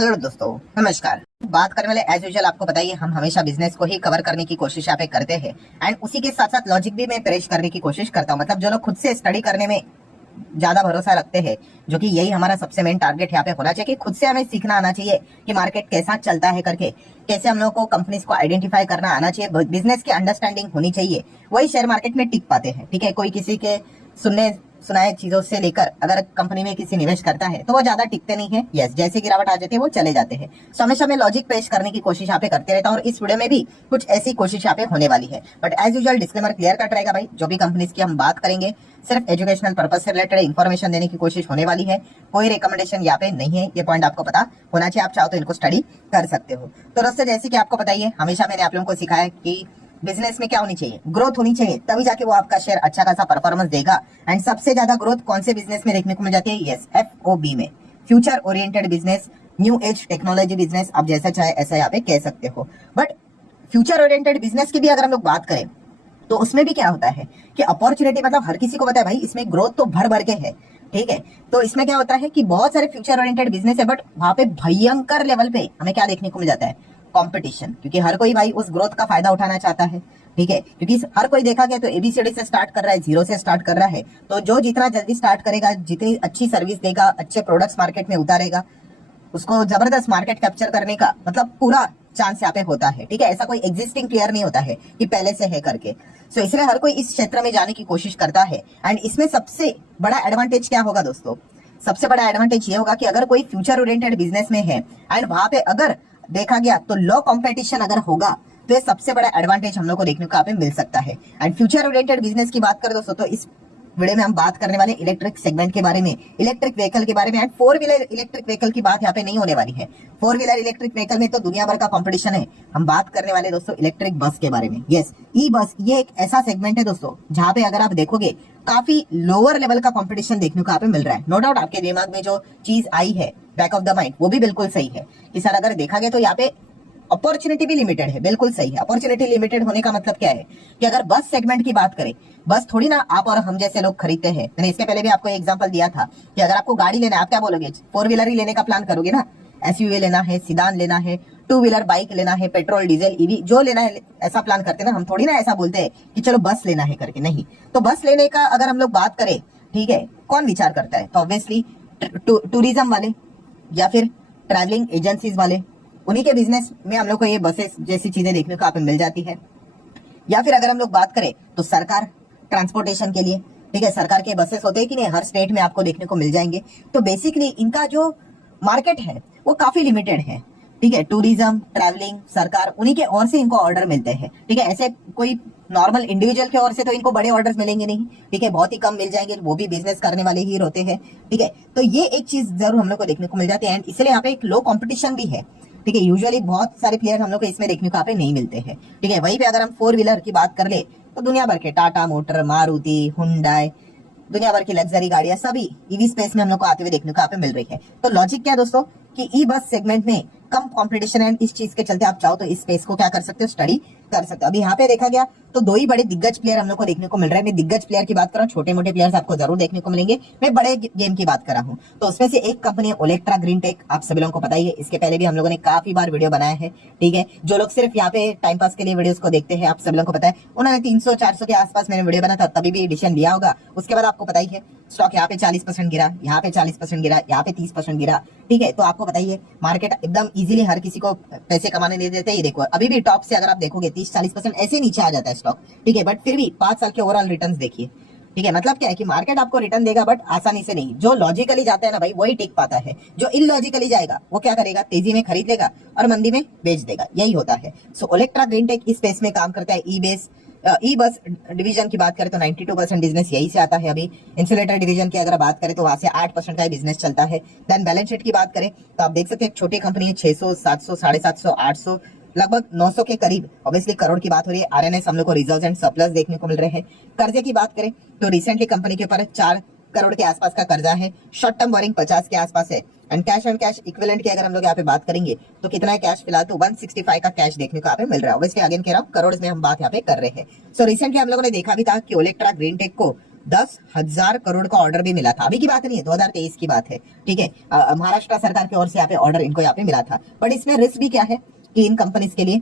Hello दोस्तों, नमस्कार। बात करने वाले एज यूजुअल आपको बताइए, हम हमेशा बिजनेस को ही कवर करने की कोशिश यहाँ पे करते हैं एंड उसी के साथ साथ लॉजिक भी मैं पेश करने की कोशिश करता हूँ। मतलब जो लोग खुद से स्टडी करने में ज्यादा भरोसा रखते हैं, जो कि यही हमारा सबसे मेन टारगेट यहाँ पे होना चाहिए कि खुद से हमें सीखना आना चाहिए कि मार्केट कैसा चलता है करके, कैसे हम लोग को कंपनीज को आइडेंटिफाई करना आना चाहिए, बिजनेस की अंडरस्टैंडिंग होनी चाहिए, वही शेयर मार्केट में टिक पाते हैं। ठीक है, कोई किसी के सुनने सुनाए चीजों से लेकर अगर कंपनी में किसी निवेश करता है तो वो ज्यादा टिकते नहीं है। यस, जैसे गिरावट आ जाती है वो चले जाते हैं। सो हमेशा मैं लॉजिक पेश करने की कोशिश यहाँ पे करते रहता हूँ और इस वीडियो में भी कुछ ऐसी कोशिश यहाँ पे होने वाली है। But as usual disclaimer clear cut रहेगा भाई, जो भी कंपनीज की हम बात करेंगे सिर्फ एजुकेशनल पर्पज से रिलेटेड इन्फॉर्मेशन देने की कोशिश होने वाली है, कोई रिकमेंडेशन यहाँ पे नहीं है। ये पॉइंट आपको पता होना चाहिए, आप चाहो तो इनको स्टडी कर सकते हो। तो दोस्तों, जैसे कि आपको बताइए, हमेशा मैंने आप लोगों को सिखाया कि बिजनेस में क्या होनी चाहिए, ग्रोथ होनी चाहिए, तभी जाके वो आपका शेयर अच्छा खासा परफॉर्मेंस देगा। एंड सबसे ज्यादा ग्रोथ कौन से बिजनेस में देखने को मिल जाती है? यस, FOB में, future oriented business, new age technology business, आप जैसा चाहे ऐसा यहाँ पे कह सकते हो। बट फ्यूचर ओरिएंटेड बिजनेस की भी अगर हम लोग बात करें तो उसमें भी क्या होता है कि अपॉर्चुनिटी, मतलब हर किसी को पता है भाई इसमें ग्रोथ तो भर भर के है। ठीक है, तो इसमें क्या होता है कि बहुत सारे फ्यूचर ओरिएंटेड बिजनेस है, बट वहां पे भयंकर लेवल पे हमें क्या देखने को मिल जाता है? कंपटीशन। क्योंकि हर कोई भाई उस ग्रोथ का फायदा उठाना चाहता है। ठीक है, क्योंकि हर कोई देखा गया तो ABCD से स्टार्ट कर रहा है, जीरो से स्टार्ट कर रहा है। तो जो जितना जल्दी स्टार्ट करेगा, जितनी अच्छी सर्विस देगा, अच्छे प्रोडक्ट्स मार्केट में उतारेगा, उसको जबरदस्त मार्केट कैप्चर करने का मतलब पूरा चांस यहाँ पे होता है। ठीक है, ऐसा कोई एग्जिस्टिंग प्लेयर नहीं होता है कि पहले से है करके। सो इसलिए हर कोई इस क्षेत्र में जाने की कोशिश करता है। एंड इसमें सबसे बड़ा एडवांटेज क्या होगा दोस्तों? सबसे बड़ा एडवांटेज ये होगा कि अगर कोई फ्यूचर ओरिएंटेड बिजनेस में है एंड वहां पे अगर देखा गया तो लो कंपटीशन अगर होगा, तो ये सबसे बड़ा एडवांटेज हम लोग को देखने को यहाँ पे मिल सकता है। एंड फ्यूचर ओरिएंटेड बिजनेस की बात करें दोस्तों, तो इस वीडियो में हम बात करने वाले इलेक्ट्रिक सेगमेंट के बारे में, इलेक्ट्रिक व्हीकल के बारे में। एंड 4 व्हीलर इलेक्ट्रिक व्हीकल की बात यहाँ पे नहीं होने वाली है। 4 व्हीलर इलेक्ट्रिक व्हीकल में तो दुनिया भर का कंपटीशन है। हम बात करने वाले दोस्तों इलेक्ट्रिक बस के बारे में। यस, ई बस, ये एक ऐसा सेगमेंट है दोस्तों जहाँ पे अगर आप देखोगे काफी लोअर लेवल का कंपटीशन देखने को यहाँ पे मिल रहा है। नो डाउट आपके दिमाग में जो चीज आई है बैक ऑफ द माइंड, वो भी बिल्कुल सही है कि सर अगर देखा गया तो यहाँ पे अपॉर्चुनिटी भी लिमिटेड है। बिल्कुल सही है, अपॉर्चुनिटी लिमिटेड होने का मतलब क्या है कि अगर बस सेगमेंट की बात करें, बस थोड़ी ना आप और हम जैसे लोग खरीदते हैं। मैंने इसके पहले भी आपको एग्जांपल दिया था कि अगर आपको गाड़ी लेना है, आप क्या बोलोगे? 4 व्हीलर ही लेने का प्लान करोगे ना। SUV लेना है, सिडान लेना है, 2 व्हीलर बाइक लेना है, पेट्रोल डीजल EV जो लेना है, ऐसा प्लान करते हैं ना। हम थोड़ी ना ऐसा बोलते हैं कि चलो बस लेना है करके, नहीं। तो बस लेने का अगर हम लोग बात करें, ठीक है, कौन विचार करता है? तो ऑब्वियसली टूरिज्म वाले या फिर ट्रैवलिंग एजेंसीज वाले, उन्हीं के बिजनेस में हम लोग को ये बसेस जैसी चीजें देखने को यहाँ पे मिल जाती है। या फिर अगर हम लोग बात करें तो सरकार ट्रांसपोर्टेशन के लिए, ठीक है, सरकार के बसेस होते हैं कि नहीं, हर स्टेट में आपको देखने को मिल जाएंगे। तो बेसिकली इनका जो मार्केट है वो काफी लिमिटेड है। ठीक है, टूरिज्म, ट्रैवलिंग, सरकार, उन्हीं के ओर से इनको ऑर्डर मिलते हैं। ठीक है, ऐसे कोई नॉर्मल इंडिविजुअल के ओर से तो इनको बड़े ऑर्डर्स मिलेंगे नहीं। ठीक है, बहुत ही कम मिल जाएंगे, वो भी बिजनेस करने वाले ही होते हैं। ठीक है, तो ये एक चीज जरूर हम लोग को देखने को मिल जाती है एंड इसलिए यहाँ पे एक लो कॉम्पिटिशन भी है। ठीक है, यूजुअली बहुत सारे प्लेयर हम लोग को इसमें देखने को यहाँ पे नहीं मिलते हैं। ठीक है, वहीं पे अगर हम 4 व्हीलर की बात कर ले तो दुनिया भर के टाटा मोटर, मारुति, हुंडई, दुनिया भर की लग्जरी गाड़ियां सभी EV स्पेस में हम लोग को आते हुए देखने को यहाँ पे मिल रही है। तो लॉजिक क्या है दोस्तों कि ई बस सेगमेंट में कम कंपटीशन है। इस चीज के चलते आप चाहो तो इस स्पेस को क्या कर सकते हो? स्टडी कर सकते हो। अभी यहाँ पे देखा गया तो 2 ही बड़े दिग्गज प्लेयर हम लोग को देखने को मिल रहे हैं। मैं दिग्गज प्लेयर की बात कर रहा हूँ, छोटे मोटे प्लेयर्स आपको जरूर देखने को मिलेंगे। मैं बड़े गेम की बात कर रहा हूँ। तो उसमें से एक कंपनी है ओलेक्ट्रा ग्रीन टेक, आप सभी लोगों को पता ही है। इसके पहले भी हम लोगों ने काफी बार वीडियो बनाया है। ठीक है, जो लोग सिर्फ यहाँ पे टाइम पास के लिए वीडियोस को देखते हैं, आप सभी लोगों को पता है, उन्होंने 300-400 के आसपास मैंने वीडियो बना था, तभी भी एडिशन लिया होगा। उसके बाद आपको पता ही है स्टॉक यहाँ पे 40% गिरा, यहाँ पे 40% गिरा, यहाँ पे 30% गिरा। ठीक है, तो आपको बताइए मार्केट एकदम इजीली हर किसी को पैसे कमाने नहीं देते। ये देखो अभी भी टॉप से अगर आप देखोगे 30-40% ऐसे नीचे आ जाता है स्टॉक। ठीक है, बट फिर भी 5 साल के ओवरऑल रिटर्न्स देखिए। ठीक है, मतलब क्या है कि मार्केट आपको रिटर्न देगा बट आसानी से नहीं। जो लॉजिकली जाता है ना भाई, वही टिक पाता है। जो इलॉजिकली जाएगा वो क्या करेगा? तेजी में खरीद लेगा और मंदी में बेच देगा, यही होता है। सो ओलेक्ट्रा ग्रीन टेक इस स्पेस में काम करता है। ई बस डिवीजन की बात करें तो 92% बिजनेस यही से आता है। अभी इंसुलेटर डिवीजन की अगर बात करें तो वहां से 8% का बिजनेस चलता है। देन बैलेंस शीट की बात करें तो आप देख सकते हैं छोटी कंपनी है, 600, 700, 750, 800, लगभग 900 के करीब ऑब्वियसली करोड़ की बात हो रही है। RNS हम लोग को रिजर्व एंड सरप्लस देखने को मिल रहे हैं। कर्जे की बात करें तो रिसेंटली कंपनी के ऊपर 4 करोड़ के आसपास का कर्जा है। शॉर्ट टर्म बोरिंग 50 के आसपास है। एंड कैश इक्विवेलेंट की अगर हम लोग यहाँ पे बात करेंगे तो कितना है कैश? फिलहाल तो 165 का कैश देखने को यहाँ पे मिल रहा है। ऑब्वियसली अगेन कह रहा हूँ करोड़ में हम बात यहाँ पे कर रहे हैं। सो रिसेंटली हम लोगों ने देखा भी था कि ओलेक्ट्रा ग्रीन टेक को 10,000 करोड़ का ऑर्डर भी मिला था। अभी की बात नहीं है, 2023 की बात है, ठीक है। महाराष्ट्र सरकार की ओर से यहाँ पे ऑर्डर इनको यहाँ पे मिला था। बट इसमें रिस्क भी क्या है कि इन कंपनीज के लिए,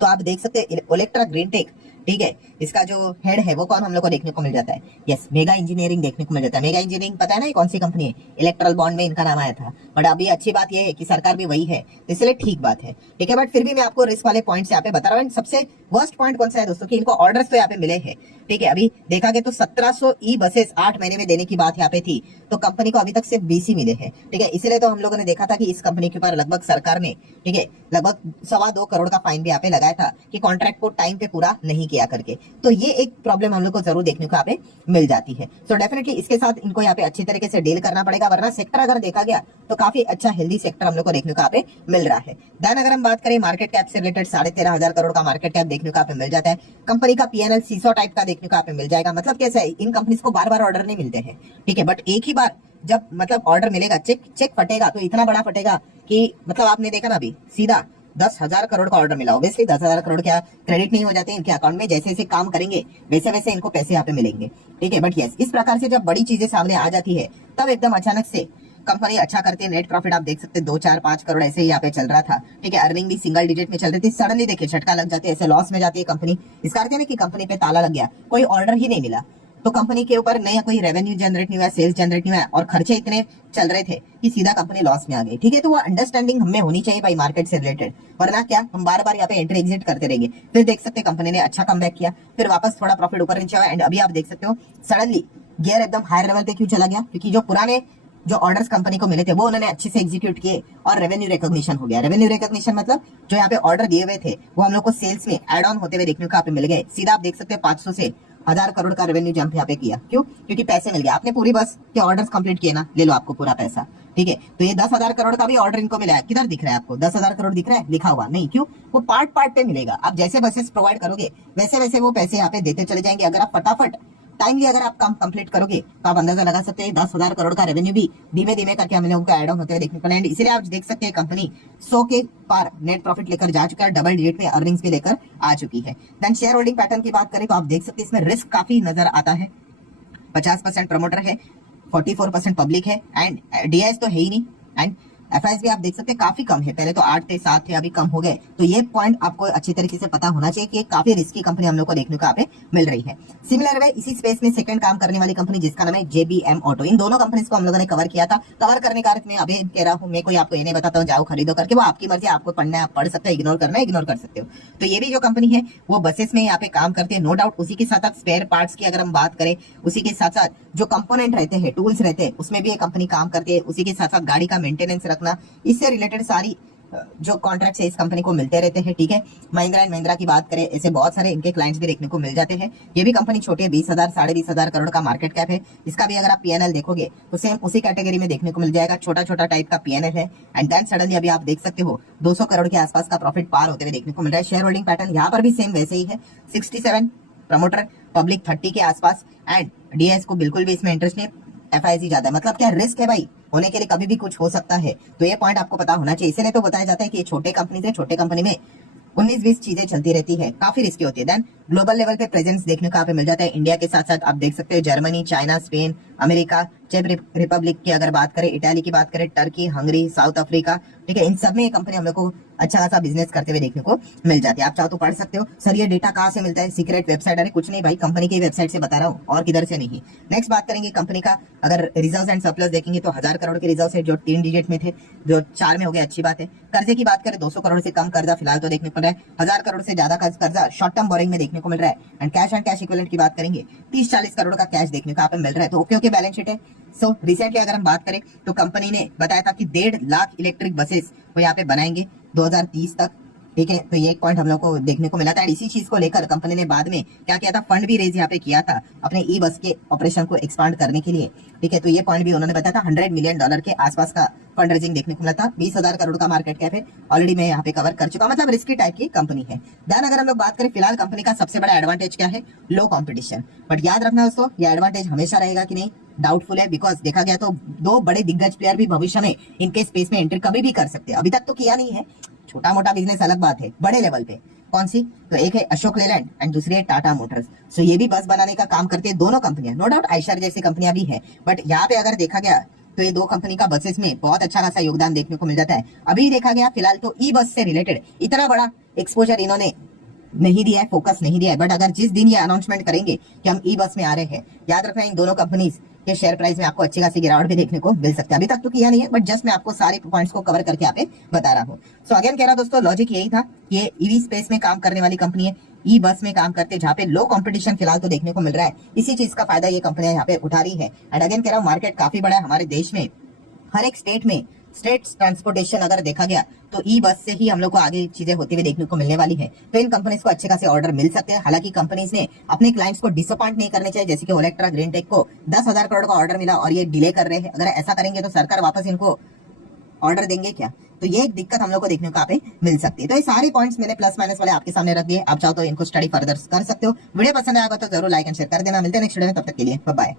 तो आप देख सकते हैं ओलेक्ट्रा ग्रीनटेक, ठीक है, इसका जो हेड है वो कौन हम लोग को देखने को मिल जाता है, यस, मेगा इंजीनियरिंग देखने को मिल जाता है। मेगा इंजीनियरिंग पता है ना ये कौन सी कंपनी है, इलेक्ट्रल बॉन्ड में इनका नाम आया था। बट अभी अच्छी बात ये है कि सरकार भी वही है, तो इसलिए ठीक बात है, ठीक है। बट फिर भी मैं आपको रिस्क वाले पॉइंट्स यहाँ पे बता रहा हूँ। सबसे वर्स्ट पॉइंट कौन सा है दोस्तों, कि इनको ऑर्डर्स तो यहाँ पे मिले हैं, ठीक है। अभी देखा गया तो 1700 ई बसेस 8 महीने में देने की बात यहाँ पे थी, तो कंपनी को अभी तक सिर्फ 20 ही मिले हैं, ठीक है। इसलिए तो हम लोगों ने देखा था कि इस कंपनी के ऊपर लगभग सरकार ने, ठीक है, लगभग 2.25 करोड़ का फाइन भी यहाँ पे लगाया था कि कॉन्ट्रैक्ट को टाइम पे पूरा नहीं किया करके। तो ये एक प्रॉब्लम हम लोग को जरूर देखने को यहाँ पे मिल जाती है। सो डेफिनेटली इसके साथ इनको यहाँ पे अच्छी तरीके से डील करना पड़ेगा, वरना सेक्टर अगर देखा गया तो काफी अच्छा हेल्दी सेक्टर हम लोग को देखने को यहाँ पे मिल रहा है। देन अगर हम बात करें मार्केट कैप से रिलेटेड, 13,500 करोड़ का मार्केट कैप देखने को यहाँ पे मिल जाता है। कंपनी का पीएनएल सीसो टाइप का देखने को यहाँ पे मिल जाएगा। मतलब कैसा है, इन कंपनीज को बार बार ऑर्डर नहीं मिलते हैं, ठीक है। बट एक ही बार जब मतलब ऑर्डर मिलेगा, चेक फटेगा तो इतना बड़ा फटेगा कि मतलब आपने देखा ना अभी सीधा 10,000 करोड़ का ऑर्डर मिला। ऑब्वियसली 10,000 करोड़ क्या क्रेडिट नहीं हो जाते इनके अकाउंट में, जैसे जैसे काम करेंगे वैसे वैसे इनको पैसे यहाँ पे मिलेंगे, ठीक है। बट यस, इस प्रकार से जब बड़ी चीजें सामने आ जाती है तब एकदम अचानक से कंपनी अच्छा करती है। नेट प्रॉफिट आप देख सकते हैं 2, 4, 5 करोड़ ऐसे ही यहाँ पे चल रहा था, ठीक है। अर्निंग भी सिंगल डिजिट में चल रही थी, सडनली देखिए झटका लग जाती है, ऐसे लॉस में जाती है कंपनी। इसका अर्थ है कि कंपनी पे ताला लग गया, कोई ऑर्डर ही नहीं मिला, तो कंपनी के ऊपर नया कोई रेवेन्यू जनरेट नहीं हुआ, सेल्स जनरेट नहीं हुआ, और खर्चे इतने चल रहे थे कि सीधा कंपनी लॉस में आ गई, ठीक है। तो वो अंडरस्टैंडिंग हमें होनी चाहिए भाई मार्केट से रिलेटेड, वरना क्या हम बार बार यहाँ पे एंट्री एग्जिट करते रहेंगे। फिर देख सकते हैं कंपनी ने अच्छा कमबैक किया, फिर वापस थोड़ा प्रॉफिट ऊपर नीचे हुआ, एंड अभी आप देख सकते हो सडनली गियर एकदम हायर लेवल पे क्यों चला गया, क्योंकि जो पुराने जो ऑर्डर्स कंपनी को मिले थे वो उन्होंने अच्छे से एग्जीक्यूट किए और रेवेन्यू रिकॉग्निशन हो गया। रेवेन्यू रिकॉग्निशन मतलब जो यहाँ पे ऑर्डर दिए हुए थे वो हम लोग को सेल्स में एड ऑन होते हुए देखने को यहाँ पे मिल गए। सीधा आप देख सकते हैं 500 से 1,000 करोड़ का रेवेन्यू जंप यहाँ पे किया। क्यों? क्योंकि पैसे मिल गया, आपने पूरी बस के ऑर्डर्स कंप्लीट किए ना, ले लो आपको पूरा पैसा, ठीक है। तो ये 10,000 करोड़ का भी ऑर्डर इनको मिला है। किधर दिख रहा है आपको 10,000 करोड़ दिख रहा है लिखा हुआ? नहीं, क्यों? वो पार्ट पार्ट पे मिलेगा। आप जैसे बसेस प्रोवाइड करोगे वैसे वैसे वो पैसे यहाँ पे देते चले जाएंगे। अगर आप फटाफट टाइमली अगर आप काम कंप्लीट करोगे तो आप अंदाजा लगा सकते हैं 10,000 करोड़ का रेवेन्यू भी धीमे धीमे करके हम लोगों को एड ऑन होते हुए देखने को मिलेगा। इसीलिए आप देख सकते हैं कंपनी 100 के पार नेट प्रॉफिट लेकर जा चुका है, डबल डिजिट में अर्निंग्स भी लेकर आ चुकी है। देन शेयर होल्डिंग पैटर्न की बात करें तो आप देख सकते हैं इसमें रिस्क काफी नजर आता है। 50% प्रमोटर है, 44% पब्लिक है, एंड डीआईएस तो है ही नहीं, एंड एफआईएस भी आप देख सकते हैं काफी कम है। पहले तो 8 थे, 7 थे, अभी कम हो गए। तो ये पॉइंट आपको अच्छी तरीके से पता होना चाहिए कि काफी रिस्की कंपनी हम लोग को देखने को यहाँ पे मिल रही है। सिमिलर वे इसी स्पेस में सेकंड काम करने वाली कंपनी जिसका नाम है जेबीएम ऑटो। इन दोनों कंपनीज को हम लोगों ने कवर किया था। कवर करने का अर्थ में अभी कह रहा हूँ, मैं कोई आपको ये नहीं बताता हूँ जाओ खरीदो करके, वो आपकी मर्जी, आपको पढ़ना है आप पढ़ सकते हो, इग्नोर करना है इग्नोर कर सकते हो। तो ये भी जो कंपनी है वो बसेस में यहाँ पे काम करती है, नो डाउट। उसी के साथ साथ स्पेयर पार्ट्स की अगर हम बात करें, उसी के साथ साथ जो कंपोनेंट रहते हैं, टूल्स रहते हैं, उसमें भी ये कंपनी काम करती है। उसी के साथ साथ गाड़ी का मेंटेनेंस रखना, इससे रिलेटेड सारी जो कॉन्ट्रैक्ट इस कंपनी को मिलते रहते हैं, ठीक है। महिंद्रा एंड महिंद्रा की बात करें, ऐसे बहुत सारे इनके क्लाइंट्स भी देखने को मिल जाते हैं। ये भी कंपनी छोटी है, 20,000 20,500 करोड़ का मार्केट कैप है। इसका भी अगर आप पीएनएल देखोगे तो सेम उसी कैटेगरी में देखने को मिल जाएगा, छोटा छोटा टाइप का पीएनएल है। एंड देन सडनली अभी आप देख सकते हो 200 करोड़ के आसपास का प्रॉफिट पार होते हुए देखने को मिल रहा है। शेयर होल्डिंग पैटर्न यहाँ पर भी सेम वैसे ही है, 67 प्रमोटर, पब्लिक 30 के आसपास, एंड डीएस को बिल्कुल भी इसमें इंटरेस्ट नहीं, एफआईजी ज्यादा है। मतलब क्या रिस्क है भाई, होने के लिए कभी भी कुछ हो सकता है, तो ये पॉइंट आपको पता होना चाहिए। इसलिए तो बताया जाता है कि छोटे कंपनी से, छोटे कंपनी में 19-20 चीजें चलती रहती है, काफी रिस्की होती है। देन ग्लोबल लेवल पे प्रेजेंस देखने को यहाँ पे मिल जाता है। इंडिया के साथ साथ आप देख सकते हो जर्मनी, चाइना, स्पेन, अमेरिका, चेक रिपब्लिक की अगर बात करें, इटाली की बात करें, टर्की, हंगरी, साउथ अफ्रीका, ठीक है। इन सब में ये कंपनी हम लोग को अच्छा खासा बिजनेस करते हुए देखने को मिल जाती है। आप चाहो तो पढ़ सकते हो। सर ये डेटा कहाँ से मिलता है? Secret website? अरे कुछ नहीं भाई, कंपनी की वेबसाइट से बता रहा हूँ और किधर से नहीं। नेक्स्ट बात करेंगे कंपनी का, अगर रिजर्व एंड सरप्लस देखेंगे तो 1,000 करोड़ के रिजर्व है, जो 3 डिजिट में थे, जो 4 में हो गए, अच्छी बात है। कर्जे की बात करें 200 करोड़ से कम कर्जा फिलहाल तो देखने को मिल रहा है, 1,000 करोड़ से ज्यादा कर्जा शॉर्ट टर्म बोरिंग में देखने को मिल रहा है। And cash and cash equivalent की बात करेंगे 30-40 करोड़ का कैश देखने को यहाँ पे मिल रहा है। तो ओके बैलेंस शीट है। सो रिसेंटली अगर हम बात करें तो कंपनी ने बताया था कि 1.5 लाख इलेक्ट्रिक बसेस वो यहाँ पे बनाएंगे 2030 तक, ठीक है। तो ये एक पॉइंट हम लोग को देखने को मिला था। इसी चीज को लेकर कंपनी ने बाद में क्या किया था, फंड भी रेज यहाँ पे किया था अपने ई बस के ऑपरेशन को एक्सपांड करने के लिए, ठीक है। तो ये पॉइंट भी उन्होंने बताया था। $100 मिलियन के आसपास का फंड रेजिंग देखने को मिला था। 20,000 करोड़ का मार्केट कैप है, ऑलरेडी मैं यहाँ पे कवर कर चुका, मतलब रिस्की टाइप की कंपनी है। देन अगर हम लोग बात करें फिलहाल कंपनी का सबसे बड़ा एडवांटेज क्या है, लो कॉम्पिटिशन। बट याद रखना दोस्तों, ये एडवांटेज हमेशा रहेगा कि नहीं, डाउटफुल है। बिकॉज देखा गया तो 2 बड़े दिग्गज प्लेयर भी भविष्य में इनके स्पेस में एंट्री कभी भी कर सकते हैं। अभी तक तो किया नहीं है, छोटा मोटा बिजनेस अलग बात है, बड़े लेवल पे कौन सी? तो एक है अशोक लेलैंड एंड दूसरी है टाटा मोटर्स। सो ये भी बस बनाने का काम करती है, दोनों कंपनियां। नो डाउट आयशर जैसी कंपनियां भी है, बट यहाँ पे अगर देखा गया तो ये दो कंपनी का बसेस में बहुत अच्छा खासा योगदान देखने को मिल जाता है। अभी देखा गया फिलहाल तो ई बस से रिलेटेड इतना बड़ा एक्सपोजर इन्होंने नहीं दिया है, फोकस नहीं दिया है, बट अगर जिस दिन ये अनाउंसमेंट करेंगे कि हम ई बस में आ रहे हैं, याद रखना इन दोनों कंपनीज के शेयर प्राइस में आपको अच्छी खासी गिरावट भी देखने को मिल सकती है। अभी तक तो किया नहीं है, बट जस्ट मैं आपको सारे पॉइंट्स को कवर करके यहाँ पे बता रहा हूँ। सो अगेन कह रहा दोस्तों, लॉजिक यही था कि ये ईवी स्पेस में काम करने वाली कंपनी है, ई बस में काम करते हैं, जहाँ पे लो कंपटीशन फिलहाल तो देखने को मिल रहा है। इसी चीज का फायदा ये कंपनियां यहाँ पे उठा रही है। एंड अगेन कह रहा हूँ, मार्केट काफी बड़ा है हमारे देश में। हर एक स्टेट में स्टेट ट्रांसपोर्टेशन अगर देखा गया तो ई बस से ही हम लोग को आगे चीजें होती हुई देखने को मिलने वाली है। तो इन कंपनीज को अच्छे खासे ऑर्डर मिल सकते हैं। हालांकि कंपनीज ने अपने क्लाइंट्स को डिसअपॉइंट नहीं करने चाहिए, जैसे कि ओलेक्ट्रा ग्रीनटेक को 10,000 करोड़ का ऑर्डर मिला और ये डिले कर रहे हैं। अगर ऐसा करेंगे तो सरकार वापस इनको ऑर्डर देंगे क्या? तो ये एक दिक्कत हम लोग को देखने को यहाँ पे मिल सकती है। तो ये सारे पॉइंट्स मैंने प्लस माइनस वाले आपके सामने रख दिए। आप चाहो तो इनको स्टडी फर्दर कर सकते हो। वीडियो पसंद आएगा तो जरूर लाइक एंड शेयर कर देना। मिलते हैं नेक्स्ट वीडियो में, तब तक के लिए बाय बाय।